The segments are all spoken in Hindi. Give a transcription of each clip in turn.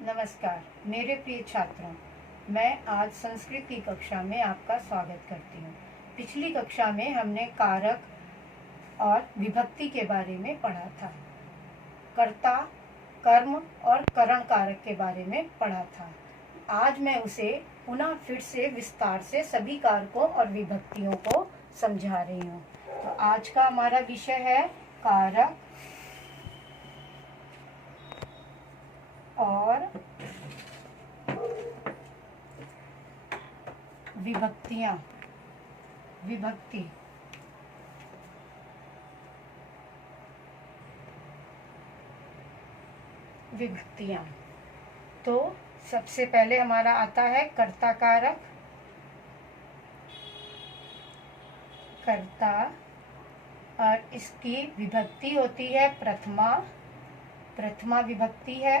नमस्कार मेरे प्रिय छात्रों, मैं आज संस्कृत की कक्षा में आपका स्वागत करती हूँ। पिछली कक्षा में हमने कारक और विभक्ति के बारे में पढ़ा था। कर्ता, कर्म और करण कारक के बारे में पढ़ा था। आज मैं उसे पुनः फिर से विस्तार से सभी कारकों और विभक्तियों को समझा रही हूँ। तो आज का हमारा विषय है कारक और विभक्तियां। विभक्तियां तो सबसे पहले हमारा आता है कर्ता कारक। कर्ता और इसकी विभक्ति होती है प्रथमा विभक्ति है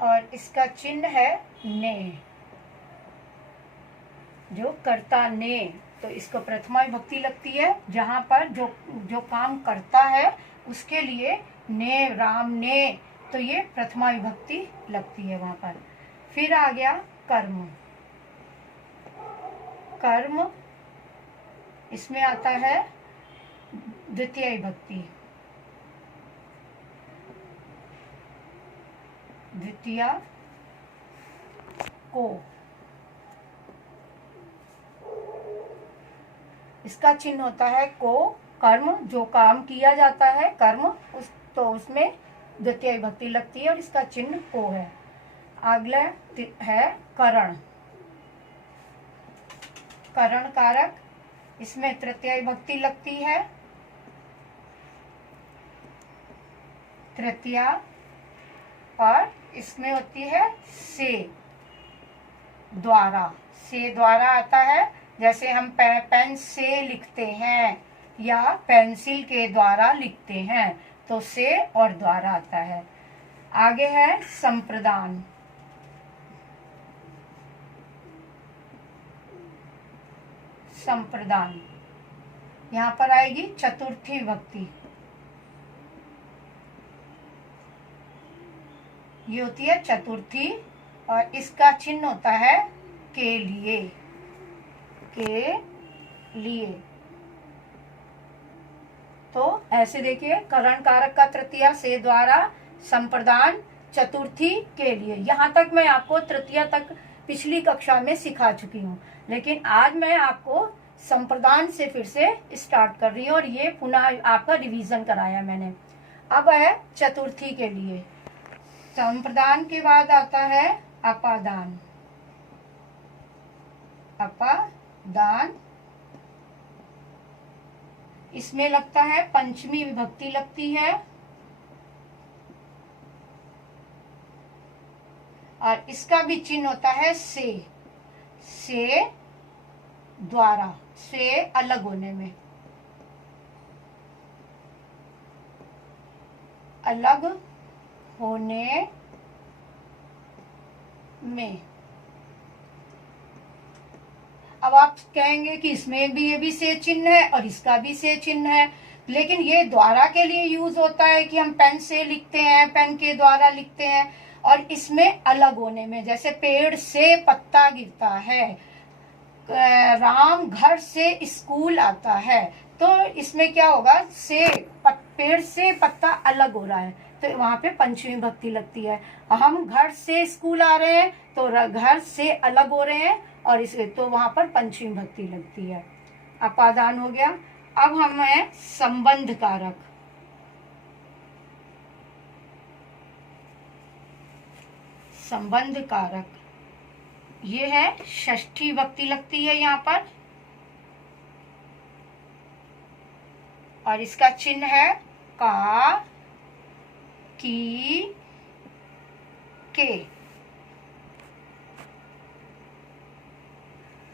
और इसका चिन्ह है ने। जो कर्ता ने, तो इसको प्रथमा विभक्ति लगती है। जहाँ पर जो काम करता है उसके लिए ने, राम ने, तो ये प्रथमा विभक्ति लगती है वहाँ पर। फिर आ गया कर्म। कर्म इसमें आता है द्वितीय विभक्ति। द्वितीया को, इसका चिन्ह होता है को। कर्म, जो काम किया जाता है कर्म, उसमें द्वितीय विभक्ति लगती है और इसका चिन्ह को है। अगला है करण। करण कारक, इसमें तृतीय विभक्ति लगती है। तृतीया, और इसमें होती है से द्वारा। से द्वारा आता है, जैसे हम पेन से लिखते हैं या पेंसिल के द्वारा लिखते हैं, तो से और द्वारा आता है। आगे है संप्रदान। संप्रदान यहाँ पर आएगी चतुर्थी विभक्ति। ये होती है चतुर्थी और इसका चिन्ह होता है के लिए। के लिए, तो ऐसे देखिए, करण कारक का तृतीया से द्वारा, संप्रदान, चतुर्थी, के लिए। यहाँ तक मैं आपको तृतीया तक पिछली कक्षा में सिखा चुकी हूँ, लेकिन आज मैं आपको संप्रदान से फिर से स्टार्ट कर रही हूँ और ये पुनः आपका रिवीजन कराया मैंने। अब है चतुर्थी के लिए। संप्रदान के बाद आता है अपादान। अपादान, इसमें लगता है पंचमी विभक्ति लगती है और इसका भी चिन्ह होता है से द्वारा, से अलग होने में। अलग होने में। अब आप कहेंगे कि इसमें भी ये भी से चिन्ह है और इसका भी से चिन्ह है, लेकिन ये द्वारा के लिए यूज होता है कि हम पेन से लिखते हैं, पेन के द्वारा लिखते हैं। और इसमें अलग होने में, जैसे पेड़ से पत्ता गिरता है, राम घर से स्कूल आता है, तो इसमें क्या होगा, पेड़ से पत्ता अलग हो रहा है, तो वहां पे पंचमी विभक्ति लगती है। हम घर से स्कूल आ रहे हैं तो घर से अलग हो रहे हैं और इसे, तो वहां पर पंचमी विभक्ति लगती है। अपादान हो गया। अब हम है संबंध कारक। संबंध कारक, ये है षष्ठी विभक्ति लगती है यहाँ पर और इसका चिन्ह है का, की, के।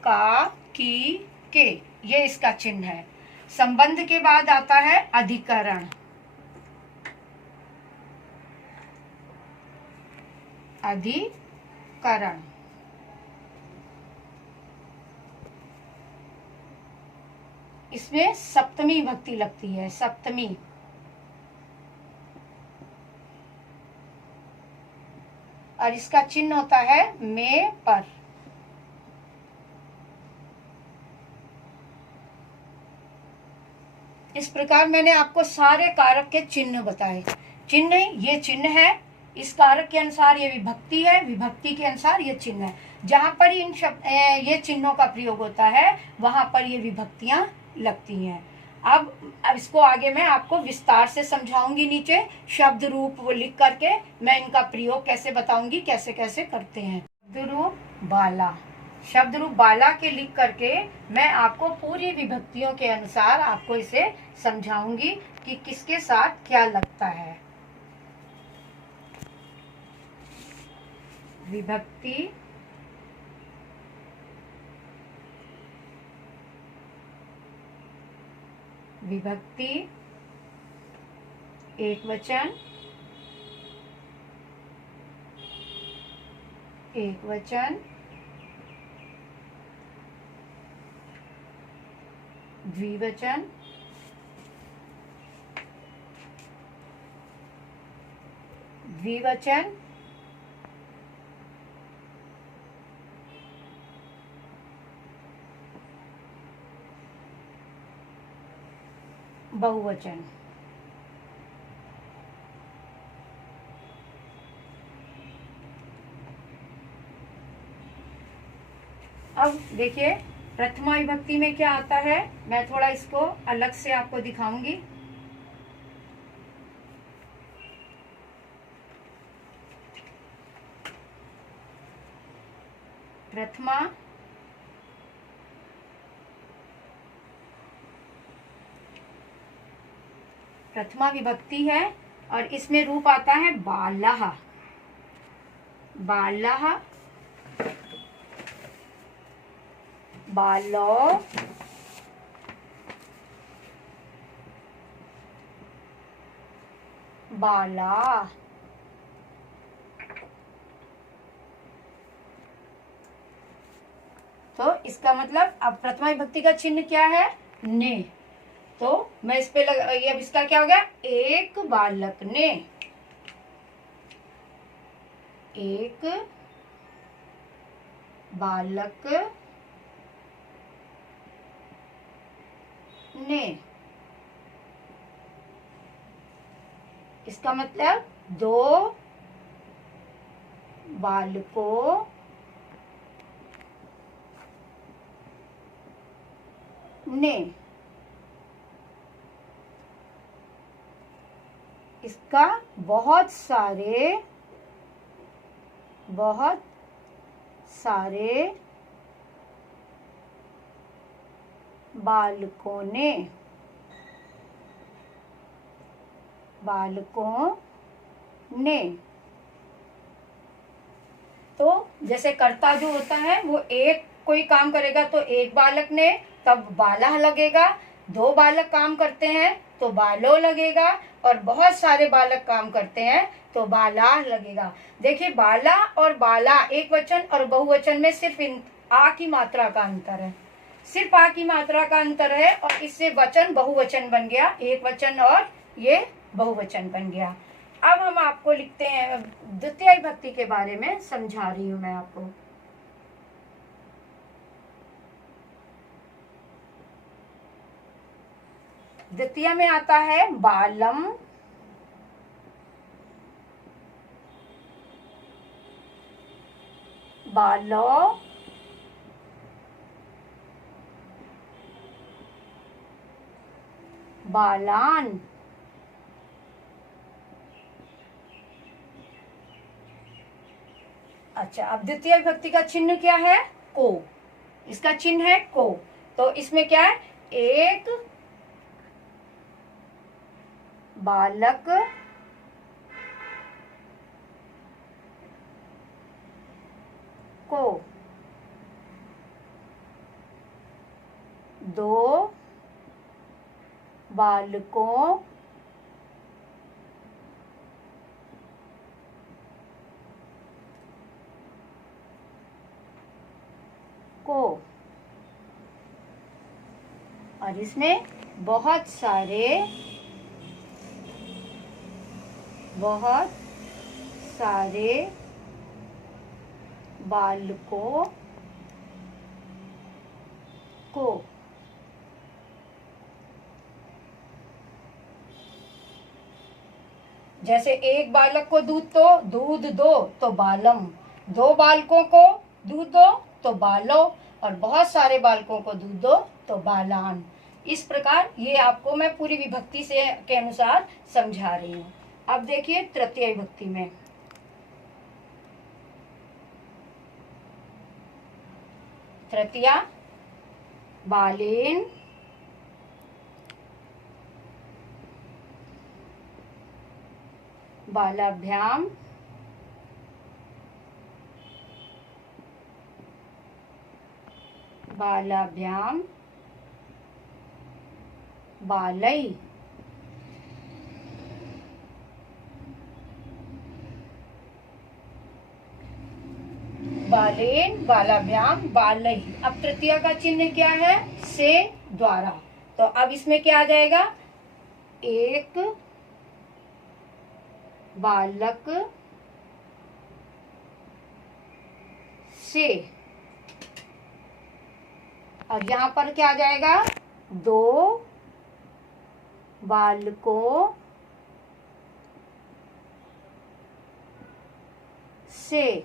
का, की, के, ये इसका चिन्ह है। संबंध के बाद आता है अधिकरण। अधिकरण, इसमें सप्तमी विभक्ति लगती है। सप्तमी, और इसका चिन्ह होता है में पर। इस प्रकार मैंने आपको सारे कारक के चिन्ह बताए। चिन्ह, ये चिन्ह है, इस कारक के अनुसार ये विभक्ति है, विभक्ति के अनुसार ये चिन्ह है। जहां पर इन शब्द ये चिन्हों का प्रयोग होता है वहां पर ये विभक्तियां लगती हैं। अब इसको आगे मैं आपको विस्तार से समझाऊंगी। नीचे शब्द रूप वो लिख करके मैं इनका प्रयोग कैसे बताऊंगी, कैसे कैसे करते हैं। शब्द रूप बाला, शब्द रूप बाला के लिख करके मैं आपको पूरी विभक्तियों के अनुसार आपको इसे समझाऊंगी कि किसके साथ क्या लगता है। विभक्ति, विभक्ति, एकवचन, एकवचन, द्विवचन, द्विवचन, बहुवचन। अब देखिए प्रथमा विभक्ति में क्या आता है, मैं थोड़ा इसको अलग से आपको दिखाऊंगी। प्रथमा प्रथमा विभक्ति है और इसमें रूप आता है बालः, बालः, बालो, बाला। तो इसका मतलब अब प्रथमा विभक्ति का चिन्ह क्या है, ने। तो मैं इस पे ये अब इसका क्या हो गया, एक बालक ने, एक बालक ने। इसका मतलब दो बालकों ने। इसका बहुत सारे बालकों ने, बालकों ने। तो जैसे कर्ता जो होता है वो एक कोई काम करेगा तो एक बालक ने, तब बाला लगेगा। दो बालक काम करते हैं तो बालो लगेगा, और बहुत सारे बालक काम करते हैं तो बाला लगेगा। देखिए बाला और बाला एक वचन और बहुवचन में सिर्फ आ की मात्रा का अंतर है, सिर्फ आ की मात्रा का अंतर है, और इससे वचन बहुवचन बन गया, एक वचन और ये बहुवचन बन गया। अब हम आपको लिखते हैं, द्वितीय विभक्ति के बारे में समझा रही हूं मैं आपको। द्वितीय में आता है बालम, बालो, बालान। अच्छा, अब द्वितीय विभक्ति का चिन्ह क्या है, को। इसका चिन्ह है को। तो इसमें क्या है, एक बालक को, दो बालकों को, और इसमें बहुत सारे बालकों को। जैसे एक बालक को दूध दो तो बालम, दो बालकों को दूध दो तो बालो, और बहुत सारे बालकों को दूध दो तो बालान। इस प्रकार ये आपको मैं पूरी विभक्ति से के अनुसार समझा रही हूँ। अब देखिए तृतीय विभक्ति में, तृतीया बालेन, बालाभ्याम, बालाभ्याम, बालै, बालेन, बालाभ्याम, बालै। अब तृतीया का चिन्ह क्या है? से द्वारा। तो अब इसमें क्या आ जाएगा? एक बालक से, और यहां पर क्या आ जाएगा? दो बालकों से,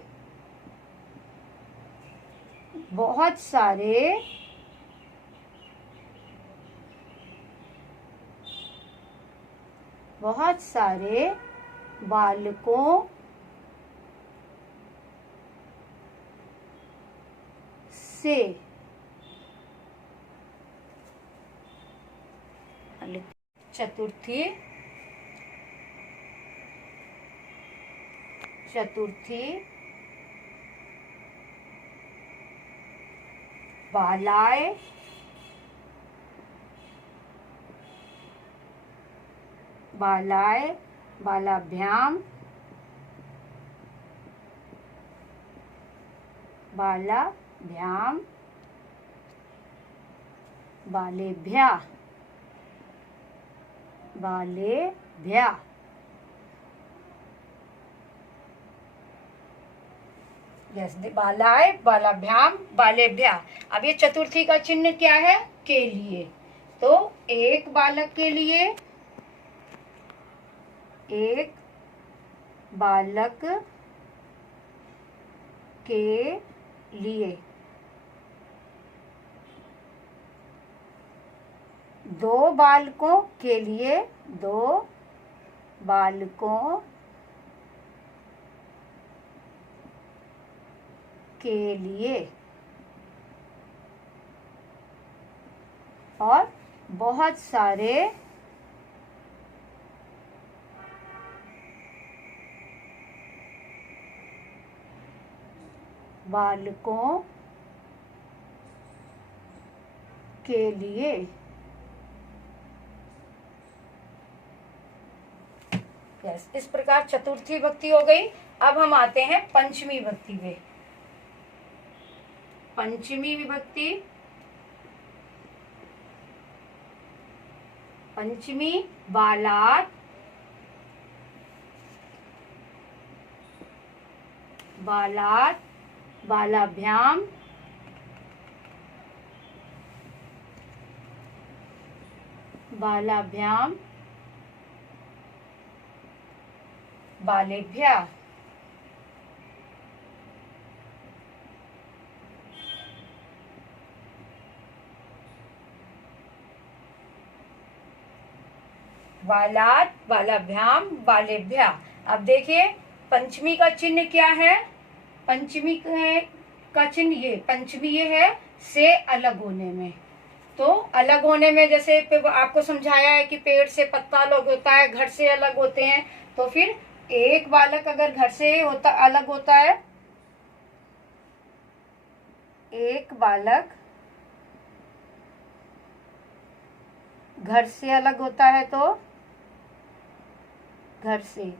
बहुत सारे बालकों से। चतुर्थी, बालाय, बालाभ्याम, बालेभ्या, यस, बालाय, बालाभ्याम, बालेभ्या। अब ये चतुर्थी का चिन्ह क्या है? के लिए। तो एक बालक के लिए, एक बालक के लिए, दो बालकों के लिए, दो बालकों के लिए, और बहुत सारे बालकों के लिए। यस, इस प्रकार चतुर्थी विभक्ति हो गई। अब हम आते हैं पंचमी विभक्ति में। पंचमी विभक्ति, पंचमी बालात, बालाभ्याम, बालेभ्या। बालात, बालाभ्याम, बालेभ्या। अब देखिए पंचमी का चिन्ह क्या है? पंचमी का चिन्ह ये, पंचमी ये है से अलग होने में। तो अलग होने में जैसे आपको समझाया है कि पेड़ से पत्ता अलग होता है, घर से अलग होते हैं। तो फिर एक बालक अगर घर से अलग होता है, एक बालक घर से अलग होता है तो घर से,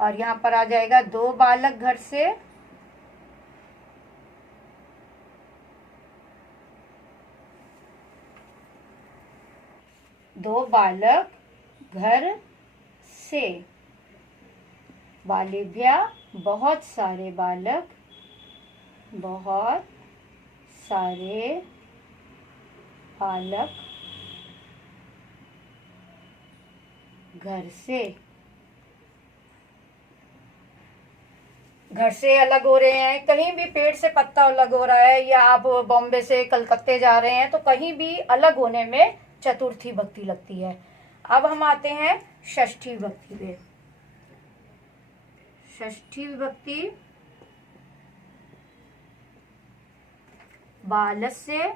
और यहाँ पर आ जाएगा दो बालक घर से, दो बालक घर से, बालेभ्या बहुत सारे बालक बहुत सारे बालक घर से अलग हो रहे हैं। कहीं भी पेड़ से पत्ता अलग हो रहा है, या आप बॉम्बे से कलकत्ते जा रहे हैं, तो कहीं भी अलग होने में चतुर्थी विभक्ति लगती है। अब हम आते हैं षष्ठी विभक्ति पे। षष्ठी विभक्ति बालस्य,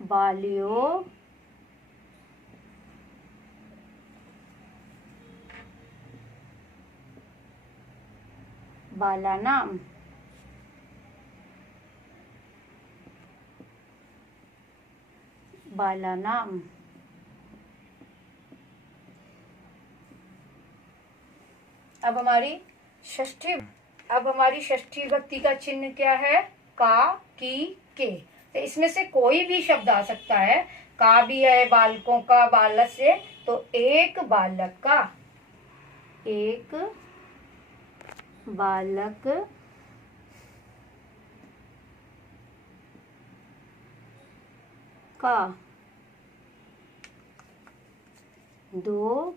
बाल्यो, बालानाम, अब हमारी षष्ठी विभक्ति का चिन्ह क्या है? का, की, के। तो इसमें से कोई भी शब्द आ सकता है। का भी है बालकों का, बालस्य, तो एक बालक का, एक बालक का, दो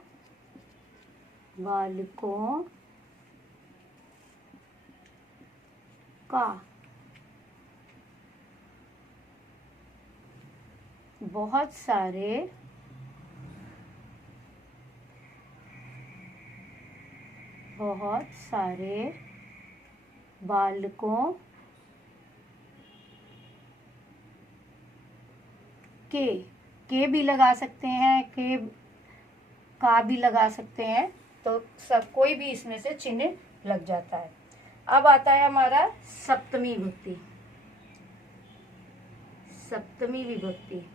बालकों का, बहुत सारे बालकों के भी लगा सकते हैं, के का भी लगा सकते हैं, तो सब कोई भी इसमें से चिन्ह लग जाता है। अब आता है हमारा सप्तमी विभक्ति। सप्तमी विभक्ति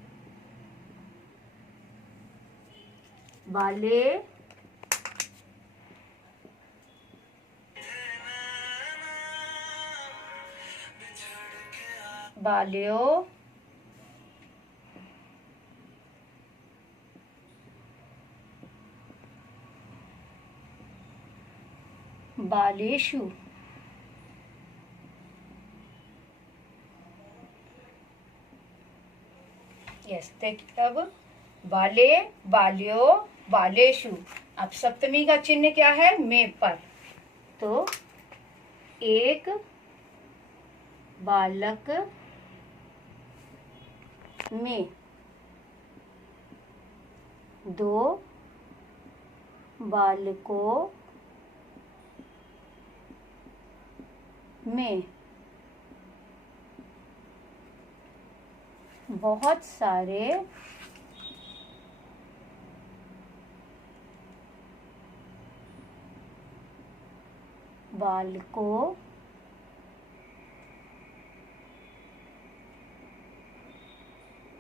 बाले, बाल्यो, बालेषु, यस। अब बाले, बाल्यो, बालेषु। अब सप्तमी का चिन्ह क्या है? में पर। तो एक बालक में, दो बालकों में, बहुत सारे बालकों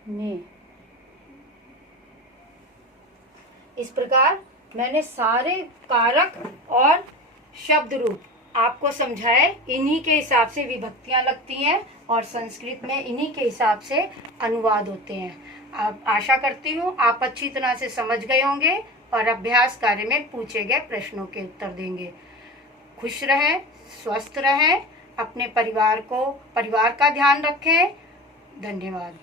में। इस प्रकार मैंने सारे कारक और शब्द रूप आपको समझाए। इन्हीं के हिसाब से विभक्तियां लगती हैं और संस्कृत में इन्हीं के हिसाब से अनुवाद होते हैं। आप आशा करती हूँ आप अच्छी तरह से समझ गए होंगे और अभ्यास कार्य में पूछे गए प्रश्नों के उत्तर देंगे। खुश रहें, स्वस्थ रहें, अपने परिवार का ध्यान रखें। धन्यवाद।